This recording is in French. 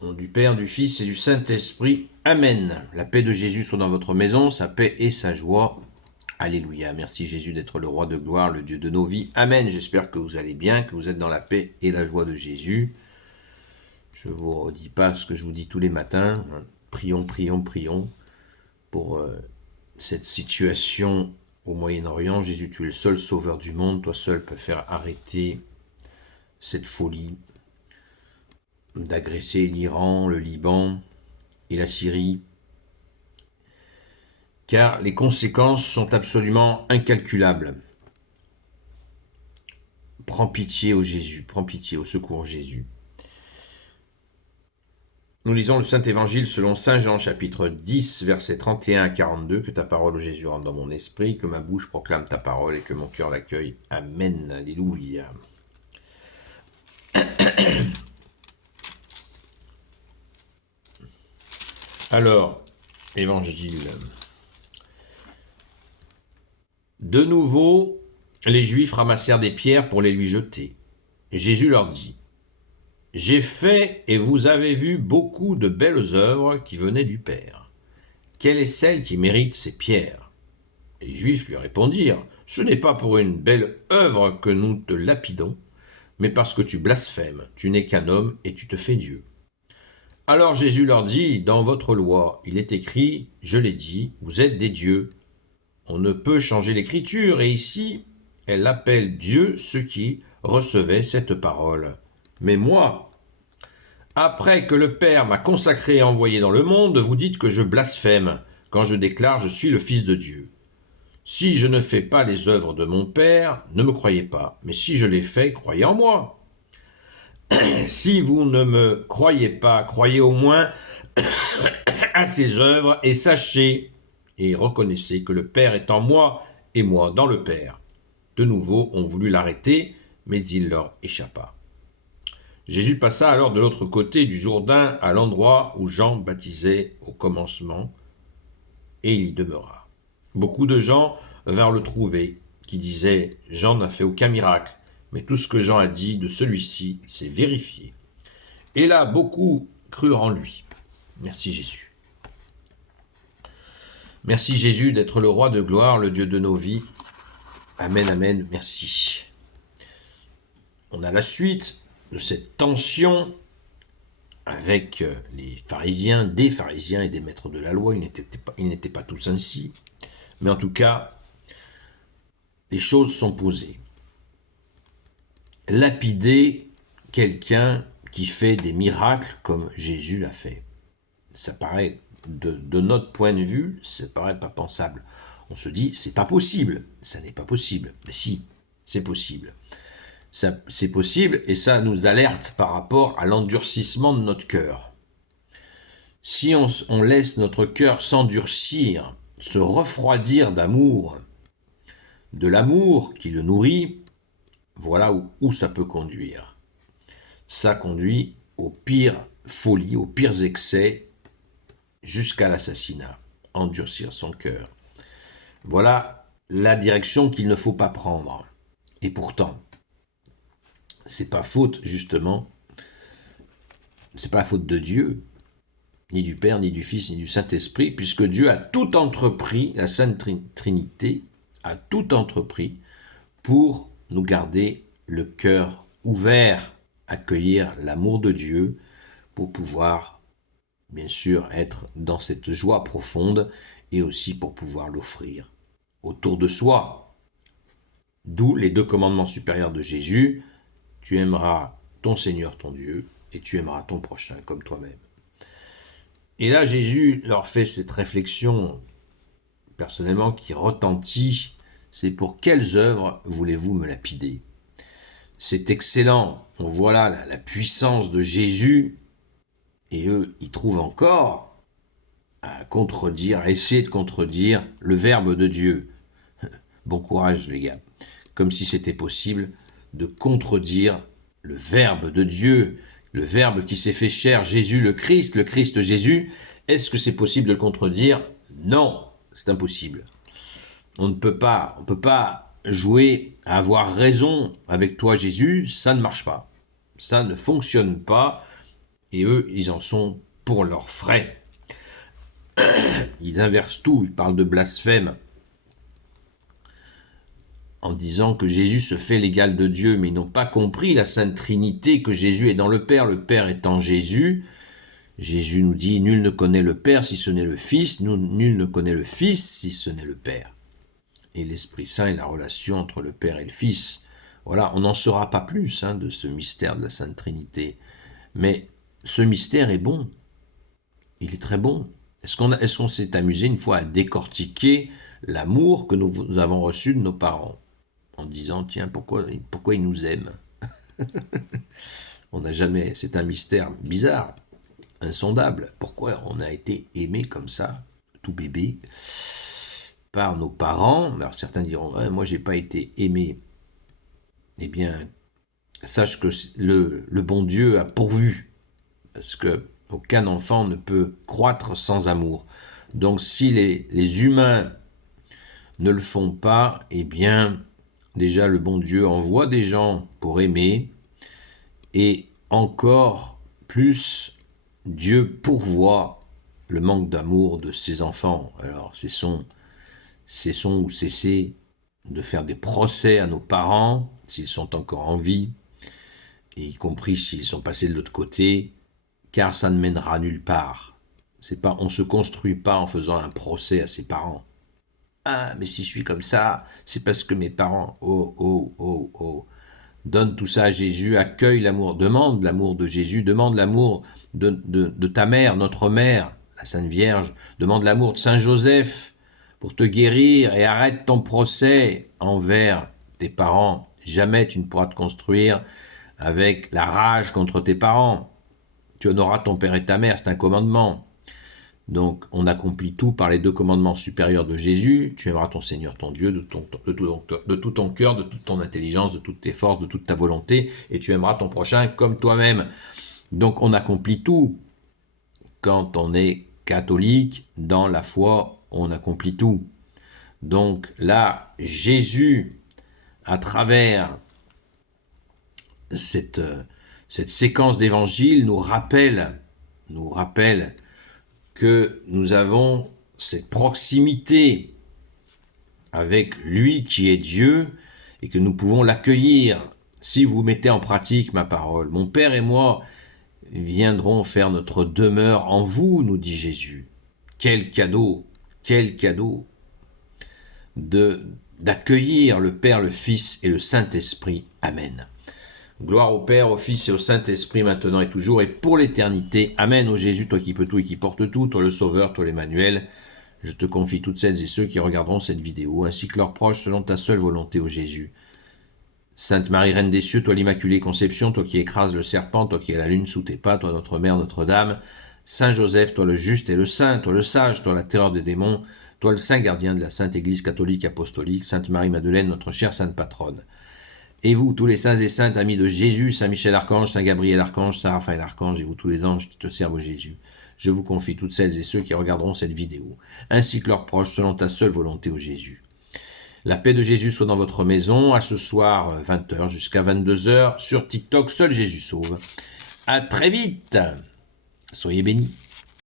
Au nom du Père, du Fils et du Saint-Esprit. Amen. La paix de Jésus soit dans votre maison, sa paix et sa joie. Alléluia. Merci Jésus d'être le roi de gloire, le Dieu de nos vies. Amen. J'espère que vous allez bien, que vous êtes dans la paix et la joie de Jésus. Je ne vous redis pas ce que je vous dis tous les matins. Prions, prions, prions pour cette situation au Moyen-Orient. Jésus, tu es le seul sauveur du monde. Toi seul peux faire arrêter cette folie d'agresser l'Iran, le Liban et la Syrie, car les conséquences sont absolument incalculables. Prends pitié au Jésus, prends pitié au secours Jésus. Nous lisons le Saint-Évangile selon Saint Jean, chapitre 10, versets 31 à 42. Que ta parole, ô Jésus, rentre dans mon esprit, que ma bouche proclame ta parole et que mon cœur l'accueille. Amen. Alléluia. Alors, Évangile. De nouveau, les Juifs ramassèrent des pierres pour les lui jeter. Jésus leur dit : « J'ai fait et vous avez vu beaucoup de belles œuvres qui venaient du Père. Quelle est celle qui mérite ces pierres ? » Les Juifs lui répondirent : « Ce n'est pas pour une belle œuvre que nous te lapidons, mais parce que tu blasphèmes, tu n'es qu'un homme et tu te fais Dieu. » Alors Jésus leur dit : « Dans votre loi, il est écrit, je l'ai dit, vous êtes des dieux. » On ne peut changer l'écriture, et ici, elle appelle Dieu ceux qui recevaient cette parole. Mais moi, après que le Père m'a consacré et envoyé dans le monde, vous dites que je blasphème quand je déclare je suis le Fils de Dieu. Si je ne fais pas les œuvres de mon Père, ne me croyez pas, mais si je les fais, croyez en moi. Si vous ne me croyez pas, croyez au moins à ses œuvres et sachez et reconnaissez que le Père est en moi et moi dans le Père. De nouveau, on voulut l'arrêter, mais il leur échappa. Jésus passa alors de l'autre côté du Jourdain à l'endroit où Jean baptisait au commencement, et il y demeura. Beaucoup de gens vinrent le trouver, qui disaient « Jean n'a fait aucun miracle, mais tout ce que Jean a dit de celui-ci, c'est vérifié. » Et là, beaucoup crurent en lui. Merci Jésus. Merci Jésus d'être le roi de gloire, le Dieu de nos vies. Amen, amen, merci. On a la suite de cette tension avec les pharisiens, des pharisiens et des maîtres de la loi. Ils n'étaient pas tous ainsi. Mais en tout cas, les choses sont posées. Lapider quelqu'un qui fait des miracles comme Jésus l'a fait. Ça paraît, de notre point de vue, ça paraît pas pensable. On se dit, c'est pas possible. Ça n'est pas possible. Mais si, c'est possible. C'est possible et ça nous alerte par rapport à l'endurcissement de notre cœur. Si on laisse notre cœur s'endurcir, se refroidir d'amour, de l'amour qui le nourrit, voilà où ça peut conduire. Ça conduit aux pires folies, aux pires excès, jusqu'à l'assassinat, endurcir son cœur. Voilà la direction qu'il ne faut pas prendre. Et pourtant, c'est pas faute, justement, c'est pas la faute de Dieu, ni du Père, ni du Fils, ni du Saint-Esprit, puisque Dieu a tout entrepris, la Sainte Trinité a tout entrepris pour nous garder le cœur ouvert, accueillir l'amour de Dieu, pour pouvoir, bien sûr, être dans cette joie profonde, et aussi pour pouvoir l'offrir autour de soi. D'où les 2 commandements supérieurs de Jésus. Tu aimeras ton Seigneur, ton Dieu, et tu aimeras ton prochain comme toi-même. Et là, Jésus leur fait cette réflexion, personnellement, qui retentit. C'est pour quelles œuvres voulez-vous me lapider ? C'est excellent. On voit là la puissance de Jésus, et eux, ils trouvent encore à contredire, à essayer de contredire le Verbe de Dieu. Bon courage, les gars. Comme si c'était possible de contredire le Verbe de Dieu, le Verbe qui s'est fait chair, Jésus le Christ Jésus. Est-ce que c'est possible de le contredire ? Non, c'est impossible. On ne peut pas jouer à avoir raison avec toi, Jésus, ça ne marche pas. Ça ne fonctionne pas. Et eux, ils en sont pour leurs frais. Ils inversent tout, ils parlent de blasphème en disant que Jésus se fait l'égal de Dieu, mais ils n'ont pas compris la Sainte Trinité, que Jésus est dans le Père étant Jésus. Jésus nous dit « Nul ne connaît le Père si ce n'est le Fils, nul ne connaît le Fils si ce n'est le Père. » Et l'Esprit Saint est la relation entre le Père et le Fils. Voilà, on n'en saura pas plus de ce mystère de la Sainte Trinité. Mais ce mystère est bon. Il est très bon. Est-ce qu'on s'est amusé une fois à décortiquer l'amour que nous avons reçu de nos parents en disant, tiens, pourquoi ils nous aiment? On n'a jamais, c'est un mystère bizarre, insondable. Pourquoi on a été aimé comme ça, tout bébé, par nos parents? Alors certains diront, moi j'ai pas été aimé. Eh bien, sache que le bon Dieu a pourvu, parce que aucun enfant ne peut croître sans amour. Donc si les humains ne le font pas, eh bien, déjà le bon Dieu envoie des gens pour aimer, et encore plus, Dieu pourvoit le manque d'amour de ses enfants. Alors cessons ou cessez de faire des procès à nos parents, s'ils sont encore en vie, et y compris s'ils sont passés de l'autre côté, car ça ne mènera nulle part. On ne se construit pas en faisant un procès à ses parents. Ah, mais si je suis comme ça, c'est parce que mes parents... Oh. Donne tout ça à Jésus, accueille l'amour, demande l'amour de Jésus, demande l'amour de ta mère, notre mère, la Sainte Vierge, demande l'amour de Saint Joseph pour te guérir et arrête ton procès envers tes parents. Jamais tu ne pourras te construire avec la rage contre tes parents. Tu honoreras ton père et ta mère, c'est un commandement. Donc, on accomplit tout par les 2 commandements supérieurs de Jésus. Tu aimeras ton Seigneur, ton Dieu, de tout ton cœur, de toute ton intelligence, de toutes tes forces, de toute ta volonté, et tu aimeras ton prochain comme toi-même. Donc, on accomplit tout. Quand on est catholique, dans la foi, on accomplit tout. Donc là, Jésus, à travers cette séquence d'évangile, nous rappelle que nous avons cette proximité avec lui qui est Dieu et que nous pouvons l'accueillir si vous mettez en pratique ma parole. Mon Père et moi viendrons faire notre demeure en vous, nous dit Jésus. Quel cadeau d'accueillir le Père, le Fils et le Saint-Esprit. Amen. Gloire au Père, au Fils et au Saint-Esprit, maintenant et toujours, et pour l'éternité. Amen. Ô Jésus, toi qui peux tout et qui portes tout, toi le Sauveur, toi l'Emmanuel, je te confie toutes celles et ceux qui regarderont cette vidéo, ainsi que leurs proches, selon ta seule volonté, ô Jésus. Sainte Marie, Reine des cieux, toi l'Immaculée Conception, toi qui écrases le serpent, toi qui as la lune sous tes pas, toi notre Mère, Notre-Dame. Saint Joseph, toi le juste et le saint, toi le sage, toi la terreur des démons, toi le saint gardien de la Sainte Église catholique apostolique, Sainte Marie-Madeleine, notre chère Sainte Patronne. Et vous, tous les saints et saintes, amis de Jésus, Saint Michel Archange, Saint Gabriel Archange, Saint Raphaël Archange, et vous tous les anges qui te servent au Jésus, je vous confie toutes celles et ceux qui regarderont cette vidéo, ainsi que leurs proches, selon ta seule volonté, au Jésus. La paix de Jésus soit dans votre maison, à ce soir 20h jusqu'à 22h, sur TikTok, seul Jésus sauve. À très vite. Soyez bénis.